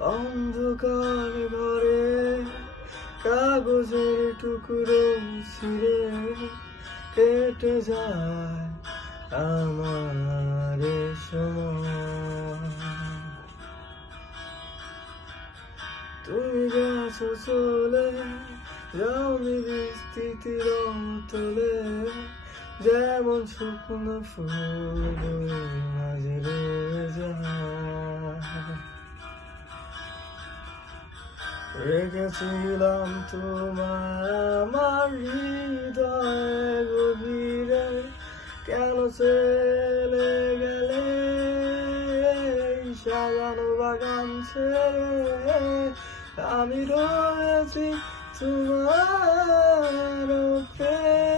অন্ধকার ঘরে কাগজের টুকরো ছিঁড়ে কেটে যায় আমার এ সময়। তুমি গেছো চলে, যাওনি বিস্তৃতির তলে, যেমন শুকনো ফুল বয়ে মাঝে রয়ে যায়। রেখেছিলাম তোমায় আমার হৃদয়ে গভীরে, কেন চলে গেলে সাজানো বাগান ছেড়ে? আমি রয়েছি তোমার প্রেমে।